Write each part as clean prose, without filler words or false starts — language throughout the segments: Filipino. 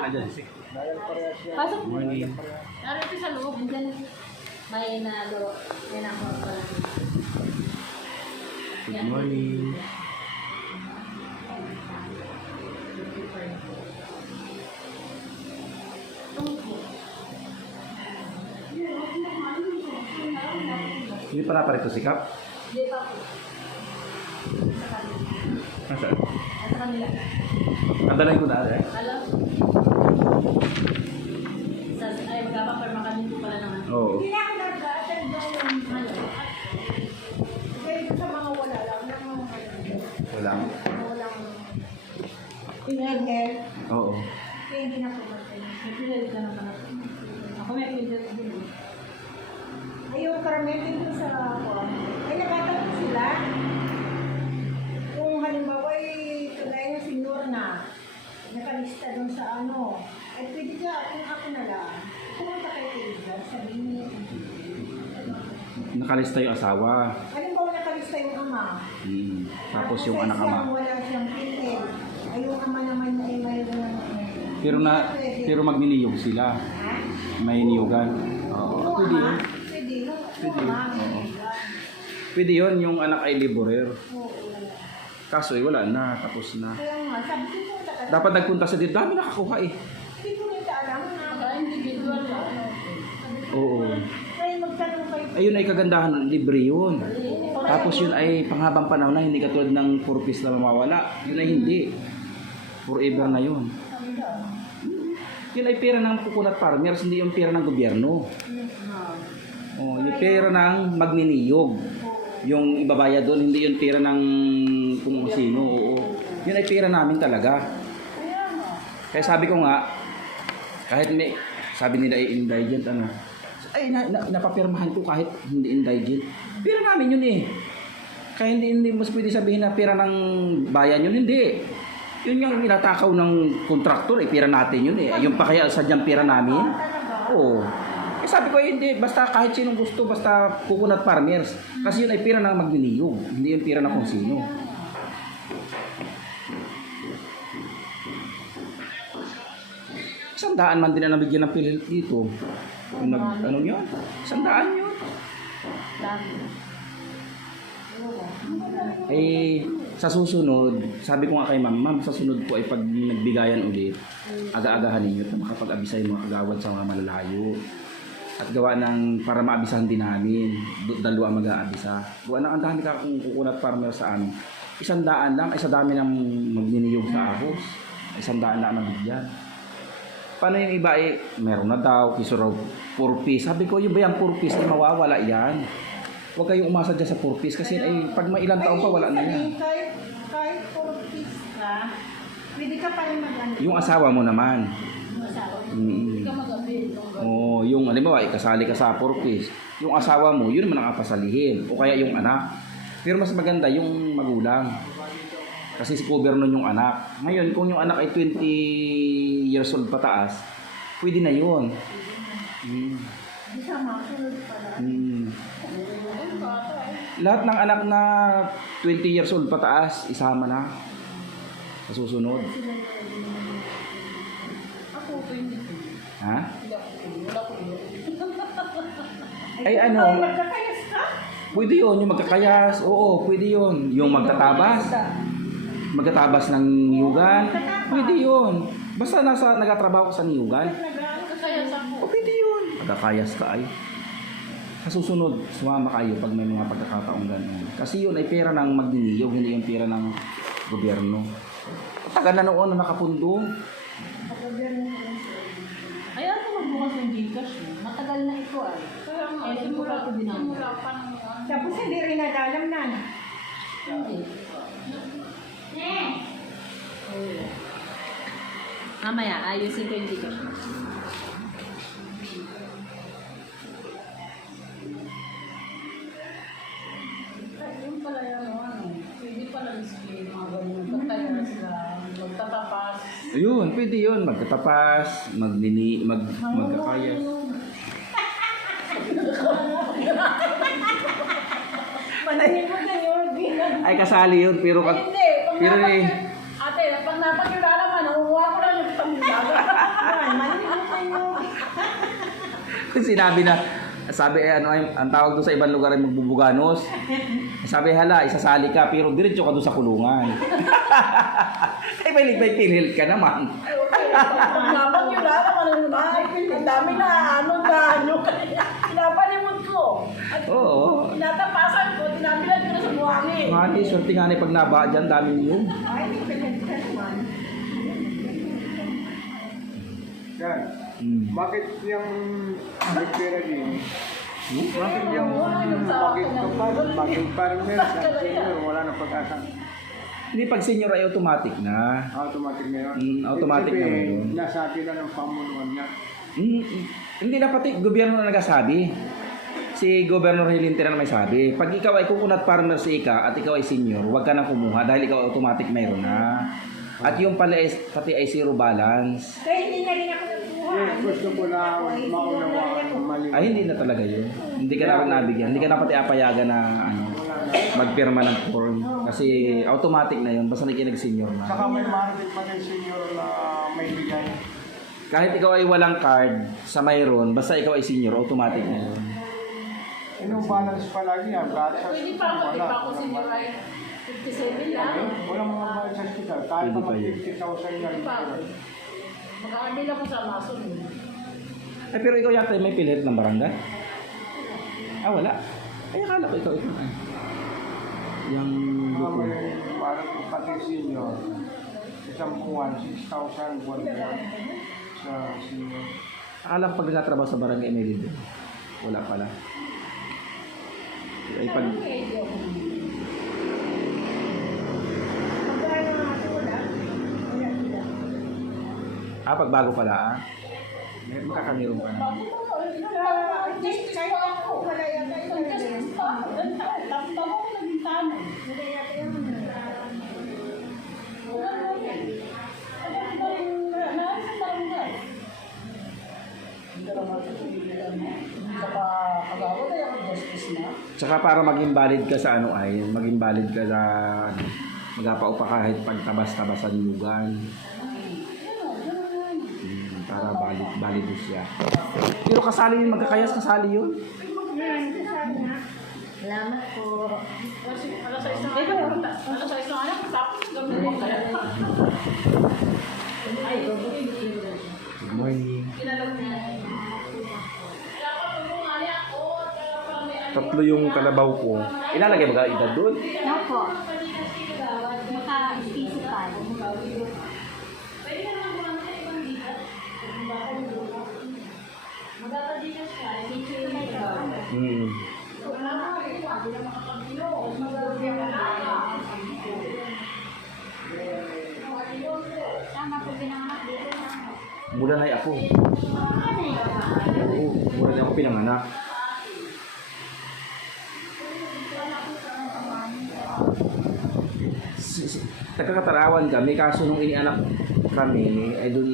Nandiyan si Pasok. Morning. Narito sa loob. Diyan. May nalo. May nakuha pa lang. Good morning. Hindi pa na parito sikap? Hindi pa po. Nasaan? Sa kanila. Andalay ko na eh. Alam? Ay, magkapapirma kami po pala naman. Oo. Hindi na ako nag-attend doon. Ano? Dahil sa mga wala lang. Wala. Walang pinag-health. Oo. Kaya hindi na ako mag-attend. Nagpilay ka na pala. Ako may pinag din. Ayun, karamihan doon sa forum. Ay, nagtatanong sila. Kung halimbawa ay kagaya ng senior na nakalista doon sa ano, ay pwede ka, kung ako na lang, pumunta kay Tiligan, sabihin niya Nakalista yung asawa. halimbawa nakalista yung ama. Tapos yung ay anak ama. wala siyang pintel. Ay, yung ama naman ay mayroon ng Pero magniniyog sila. Ha? May niyugan. Oo. Yung Pwede yun. ama, pwede. Yung Pwede. ama, Oo. Pwede yun, yung anak ay laborer. Oo. Kaso eh, wala na. Tapos na. Kaya nga, sabi ko po sa Dapat nagpunta sa dito. Dami nakakuha eh. hindi ko rin alam na Individual lang. Oo. kaya magtanong kayo. Ayun ay kagandahan, libre yun. Tapos yun ay panghabang panahon na, hindi katulad ng purpose na mawawala. Yun ay hindi. Forever na yun. Yun ay pera ng coconut farmers, hindi yung pera ng gobyerno. Oh, yung pera ng magniniyog. Yung ibabayad doon, hindi yung pera ng kung sino. Oo. Yun ay pera namin talaga. Kaya sabi ko nga, kahit may, sabi nila ay indigent, ano, ay napapirmahan ko kahit hindi indigent. Pera namin yun eh. Kaya hindi mas pwede sabihin na pera ng bayan yun, hindi. Yun yung inatakaw ng kontraktor, eh, pera natin yun eh. Yung pa kaya sadyang pera namin. Oo. Eh sabi ko, hindi, basta kahit sinong gusto, basta coconut farmers. Kasi yun ay pera ng magniniyog, hindi yung pera ng kung sino. Sandaan man din na nabigyan ng pilit dito. Yung anong yun? Sandaan yun. Eh, sa susunod, sabi ko nga kay ma'am, sa sunod po ay pag nagbigayan ulit, aga-agahan ninyo at makapag-abisa yung mga agawad sa mga malalayo. At gawa ng, para maabisahan din namin, dalawa mag-aabisa. Gawa ng ang dami ka kung kukunat farmer sa amin. 100 lang, ay sa dami ng magniniyog sa ahos. 100 lang nabigyan. Paano yung iba eh, meron na daw, kiso raw, purpose. Sabi ko, yung ba yung purpose na mawawala yan? Huwag kayong umasa dyan sa purpose kasi ay, pag may ilang taon pa, wala na yan. Kahit purpose ka, pwede ka pa rin mag-ano. Yung asawa mo naman. Hindi ka mag-apil. Oo, yung halimbawa, ikasali ka sa purpose. Yung asawa mo, yun naman ang papasalihin. O kaya yung anak. Pero mas maganda yung magulang. Kasi si cover nun yung anak. Ngayon, kung yung anak ay 20 years old pataas, pwede na yun. Isa masunod pala. Lahat ng anak na 20 years old pataas, isama na sa susunod. Ako, pwede. Ha? Wala ko yun. Ay ano, Ay, magkakayas ka? pwede yun, yung magkakayas. Oo, pwede yun. Yung magtatabas. Magtatabas ng niyugan. Pwede yun. Basta nagatrabaho ka sa niyugan. Kaya sa O pwede yun. Magkakayas ka ay. Sa susunod, sumama kayo pag may mga pagkakataong gano'n. Kasi yun ay pera ng magniniyog, hindi yung pera ng gobyerno. Tagal na noon na nakapundo. Ayaw ko magbukas ng Gcash. Matagal na ito ay. Kaya nga, Eh, simula ko din ako. tapos hindi rin nag-alam na. Hindi. Mamaya, ayusin ko yung Gcash. Yung pala yan, pwede pala display mga ganun. Pagkaya sila, magtatapas. Ayun, pwede yun. Magkatapas, magkakayas. Manahin mo na yun. Ay, kasali yun. Pero, Hindi, pag pero ate, pag napakilala ka, nakukuha ko lang yung panglaga. sinabi na, sabi ano ay ang tawag doon sa ibang lugar ay magbubuganos. Sabi hala, isasali ka pero diretso ka doon sa kulungan. Ay may pinil ka naman. Naman yun na, ang dami na, pinapalimot ko. At Oo. tinatapasan ko, tinabilan ko na sa buhangin. Mati, swerte nga na pag naba dyan, dami yun. Ay, hindi ka naman. Yan. Mm. Bakit yung nagpira din? Bakit yung bakit farmer sa senior wala na pag-asa? Hindi pag senior ay automatic na. Automatic na yun? Automatic na yun. Nasa atin na ng pamunuan niya. Hindi na pati gobyerno na nagsasabi. Si Governor Hilinter na may sabi, pag ikaw ay coconut farmer si Ika at ikaw ay senior, huwag ka nang kumuha dahil ikaw automatic mayroon na. At yung pala pati ay zero balance. Kaya hindi na rin ako nagkuha. Gusto ko na maunawaan mali. Ay hindi na talaga yun. Hindi ka na rin nabigyan. Hindi ka na pati apayagan na magpirma ng form. Kasi automatic na yun, basta nag-senior na. Saka may market pa kay senior na may bigay. Kahit ikaw ay walang card sa mayroon, basta ikaw ay senior, automatic na yun. Yung balance pa lagi yan. Pwede pa ako, di pa ako siniray. 57 lang. Walang mga balance sa hospital. Kahit Pwede pa mga yun. 50,000 lang. Di pa ako. Mag-aabil ako sa mason. Ay, pero ikaw yata may pilit ng barangay? Ah, wala. Ay, akala ko ikaw. Ay. Yung Mga buko. may parang pati senior. Isang buwan, 6,000 buwan sa senior. Akala ko pag nagtatrabaho sa barangay may libre. Wala pala. Ay, pag... Magkano nga ito, wala? Wala sila. Ah, pagbago pala ah. May makakamiron ka na. Kahit ako, wala yata yun. Wala yata yun. Tsaka para maging valid ka sa ano ay, maging valid ka sa ano, magapaupa kahit pagtabas-tabasan lugan. Para valid siya. Pero kasali yun, magkakayas kasali yun. Salamat po. Alas 6 na ngayon. Alas 6 na ngayon. Tapos gamitin ka. Ay, Good morning. Tatlo yung kalabaw ko. Ilalagay mo ka edad doon? No po. Naka-specify. Hmm. Tama po pinanganak dito. Mula na ako. Oo, mula na ako pinanganak. Nagkakatarawan kami, kaso nung inianak kami, ay dun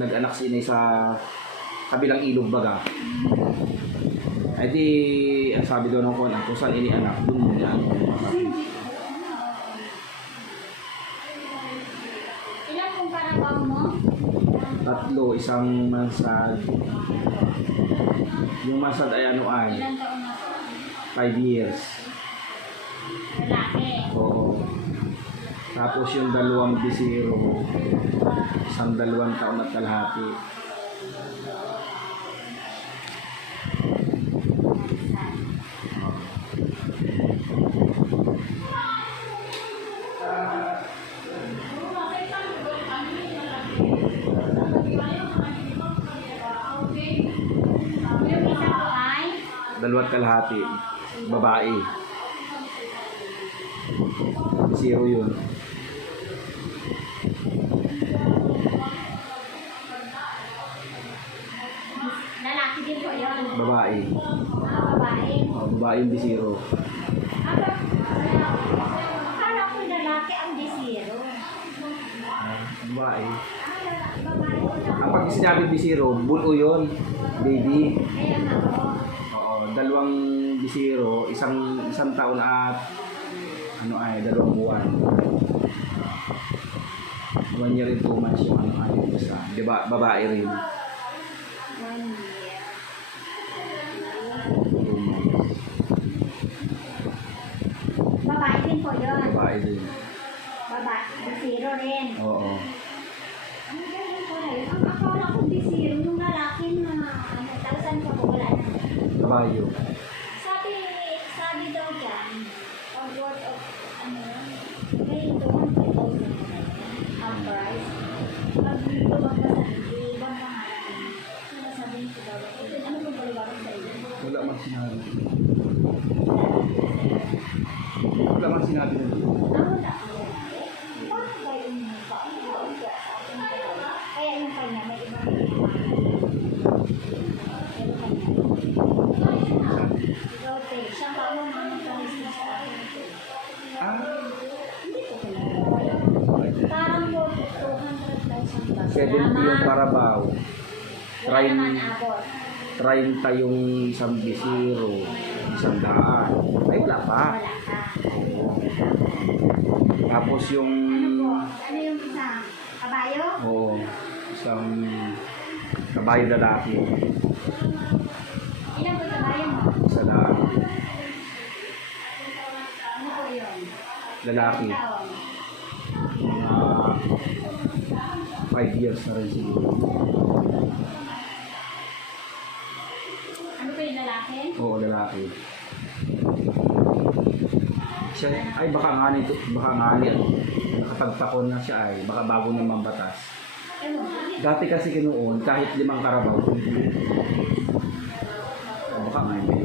nag-anak si inay sa kabilang ilog baga. Ay di, ang sabi daw ng kuwan, kung saan inianak, dun muna ang Ilan pong karabaw mo? tatlo, isang mansad. Yung mansad ay ano ay, Ilan taon na po? 5 years. Lalaki. Oo. Tapos yung dalawang bisiro, isang 2 taon at kalahati. Yung isa po ay 2 at kalahati, babae. Zero yun. lalaki din po yun. Babae. Babae. Babae yung bisiro. Akala ko lalaki ang desiro. Babae. Babae ko lang. Ang pag sinabi bisiro, bulo yun. Baby. Kaya nga po. Oo, 2 bisiro, isang taon at ano ay 2 buwan. 1 year and 2 months yung ano ay isa. Di ba? Babae rin. 1 year. ko yun. Babae din. Zero rin. Oo. Ang galing ko na yun. Ang akala ko di zero yung lalaki na tausan ko wala na. Kabayo. Sabi daw dyan, ang worth of, ano yun, ngayon doon, 2,000 ang price. Pag lumag ka sa hindi, ibang pangalan. Sinasabihin ko daw, ano ba balibaran sa iyo? Wala man sinabi. Wala man sinabi na doon. Wala. Bakit ba yung paano ka sa akin ko? Kaya yung kanya, may ibang Rote, siyang kawo naman promise na sa akin. Ah, Hindi ko kilala. Parang po, 200,000 ba? 70 yung Carabao. Wala naman abot. 30 yung isang bisiro. 100. Ay, wala pa. Wala ka. Tapos yung... Ano yung isa? Kabayo? Oo. Isang kabayo lalaki. Ilan po yung kabayo mo? Isa lang. Ano po yun? Lalaki. Taon. Mga 5 years na rin siguro. Ano po yung lalaki? Oo, lalaki. Siya, ay baka nga nito, baka nga niya. Nakapagpakon na siya ay, baka bago naman batas. Ano? Dati kasi kinuon, kahit 5 Carabao, hindi. O baka nga hindi.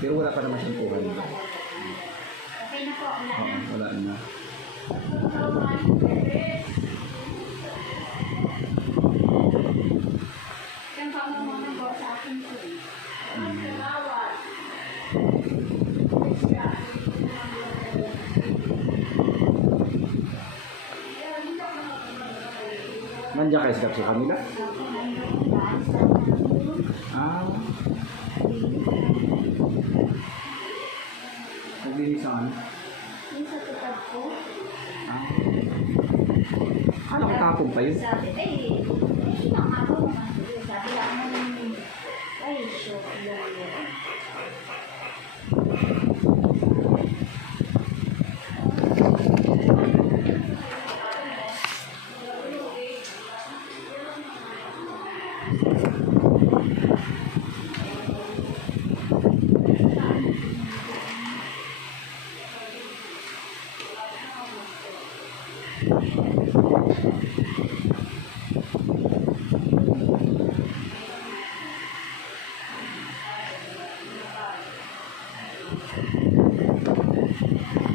Pero wala pa naman siyang kuha nito. Okay na po, wala Oo, na. wala na. Yung pamamaman po sa akin po. Nandiyan kayo sa kanila? Ah. Naglinis ang ano? Yung sa tutag ko, Ah. Kala ko tapon pa yun. sabi, kinakako naman ko yun. Sabi lang nung, sure, yun.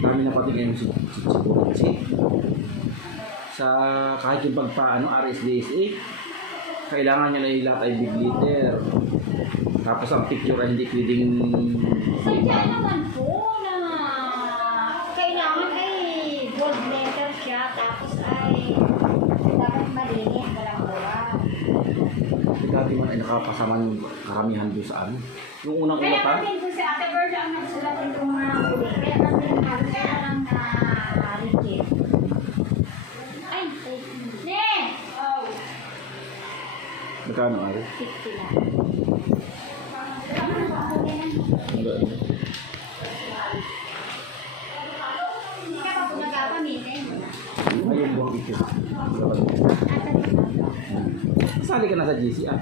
Dami na pati ngayon si sa kahit yung pagpaano RSDSA kailangan niya na yung lahat ay big liter tapos ang picture ay hindi pwedeng Sadya naman po na kailangan ay gold letter siya tapos ay dapat malinis, walang wala. dati man ay nakapasama yung karamihan doon sa ano yung unang Kaya ulat ha natin po si Ate Bird ang nagsulat itong mga huli. Kaya natin kaya lang na reject. Ay, ne! Oh, magkano ari? 50 lang. Hindi ka pa po nagkakamitin. Ayun buong ito sali ka na sa GC ah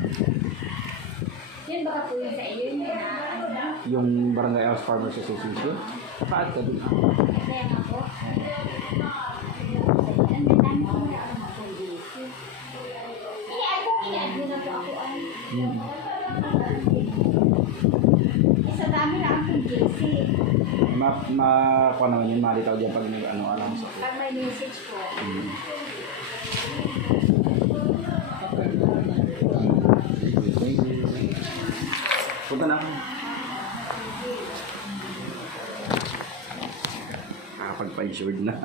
Yun baka po yun sa iyo, yun na ano lang. yung Barangay House Farmers Association paat ka doon Kaya nga po. Ang dami ko na ako mag-GC. I-add mo na po ako ay. Sa dami na ang GC. kuha naman yun malitaw dyan pag ano alam sa Pag may message po. Punta na ako. Nakapag-insured na.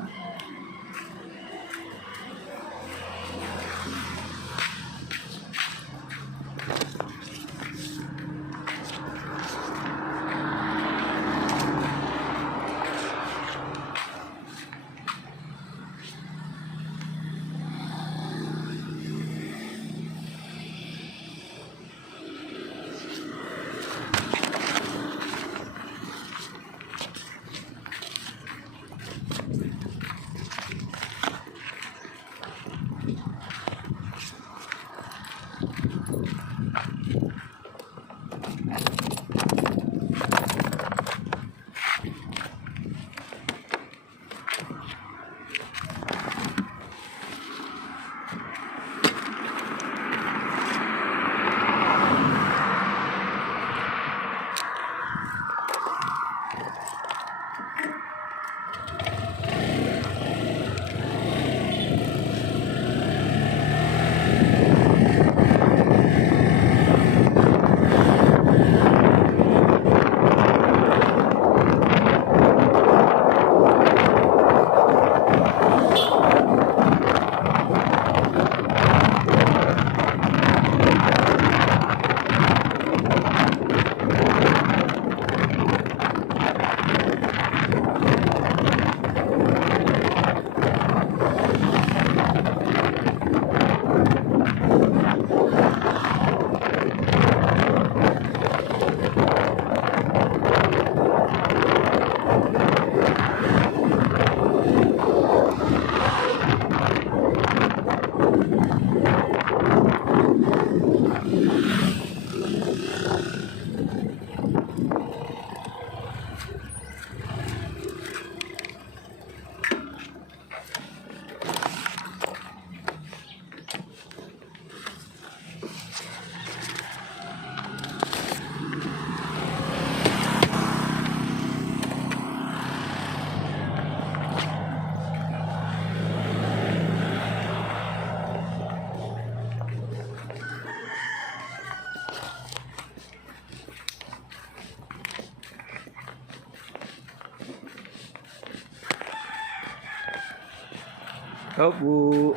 Opo.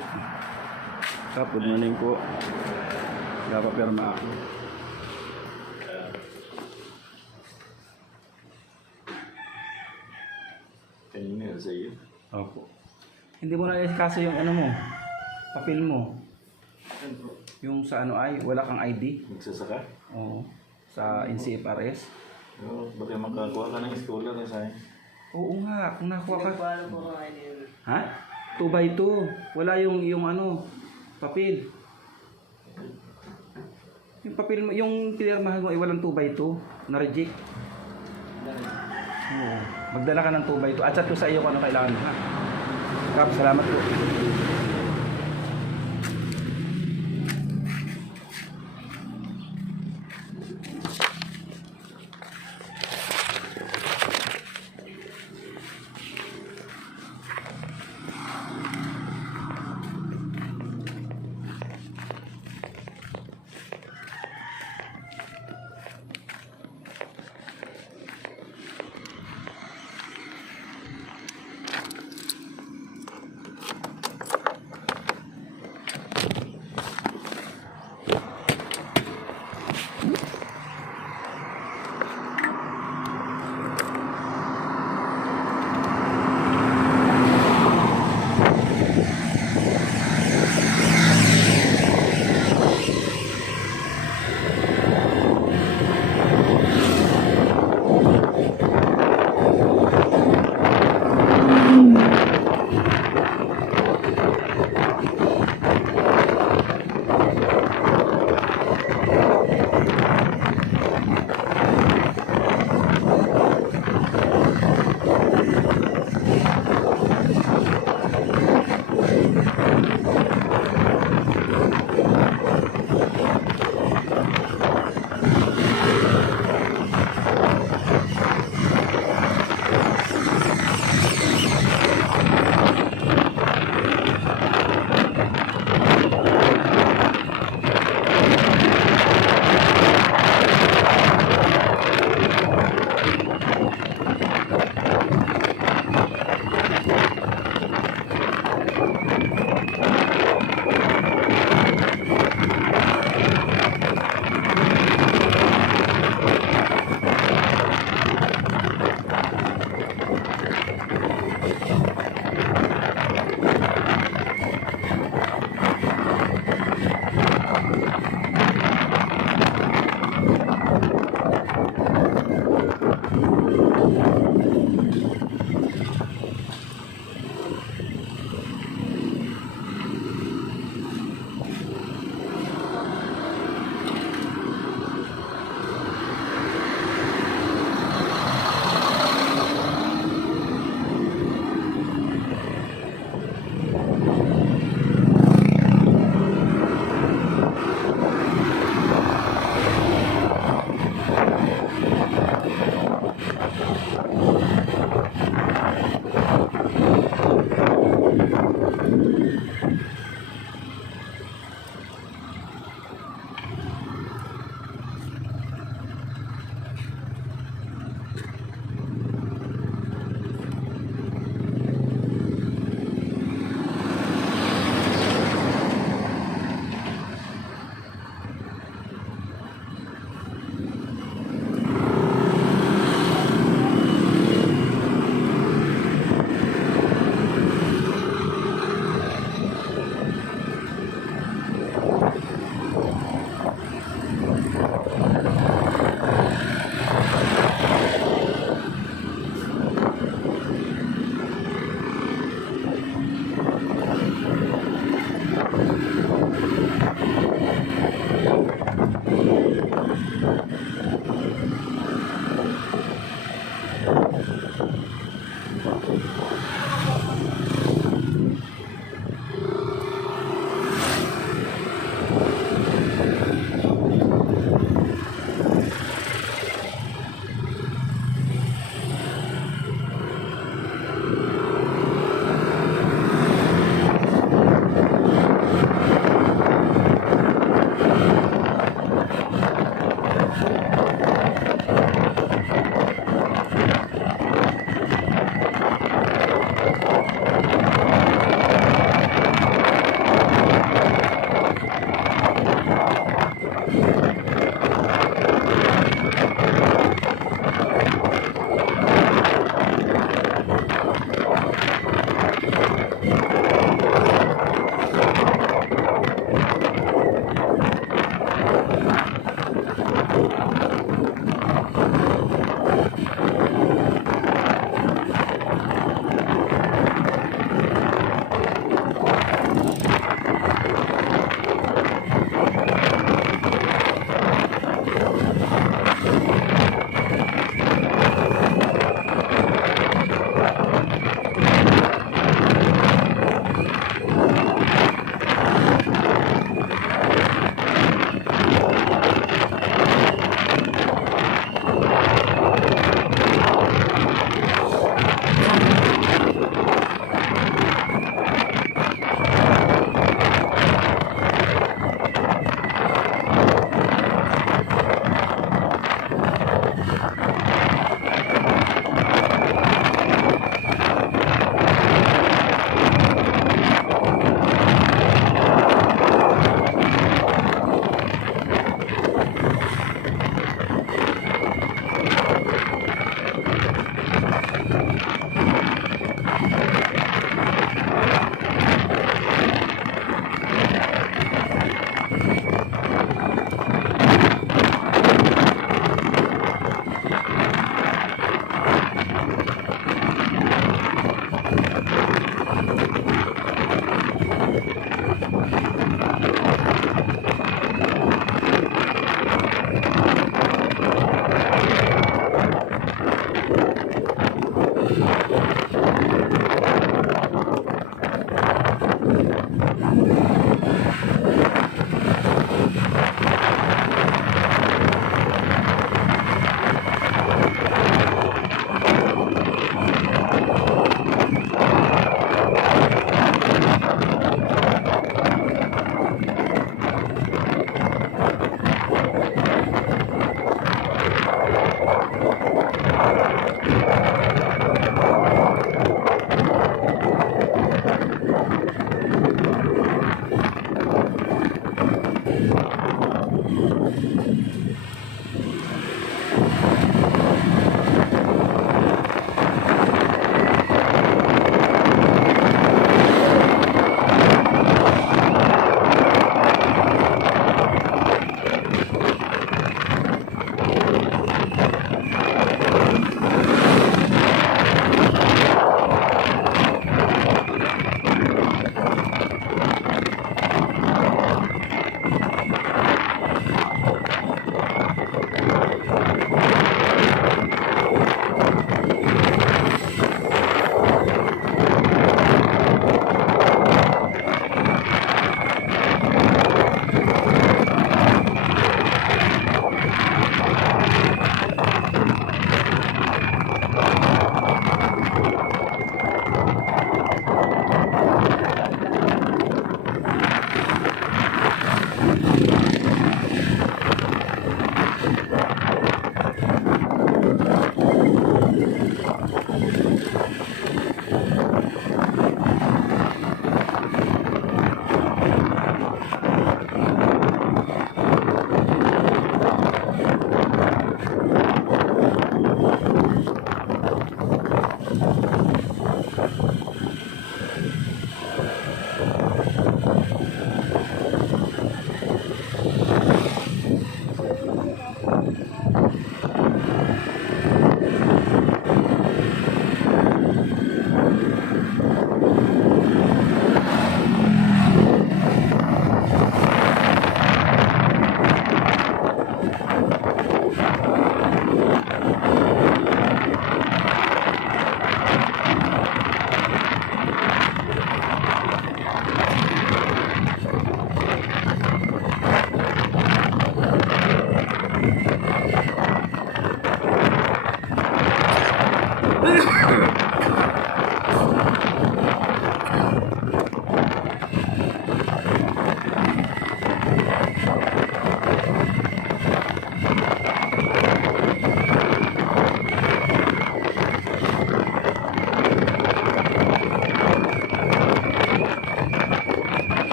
Good morning po. Napapirma ako. Kanina sa iyo. Opo. Hindi mo na kaso yung ano mo, papel mo. Yung sa ano ay, wala kang ID. Magsasaka? Oo. Sa NCFRS. Oo, baka makakuha ka ng scholar na sa'yo. Oo nga, kung nakuha ka. Ha? 2x2. Wala yung ano, papel. Yung papel mo, yung pinirmahan mo ay walang 2x2. Na-reject. Oo. Magdala ka ng 2x2. At chat ko sa iyo kung ano kailangan mo ha. Kap, salamat po.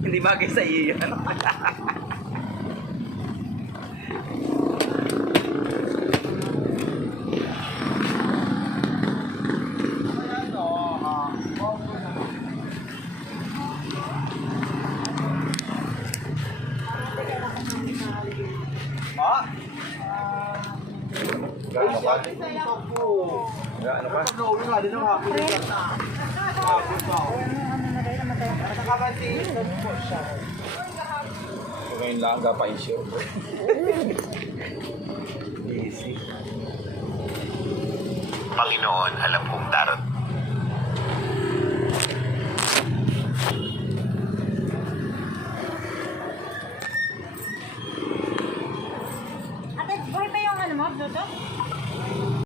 Hindi bagay sa iyo yan. Gaano ka? Gaano ka? Ngayon lang ka pa insure. Easy. Panginoon, alam kong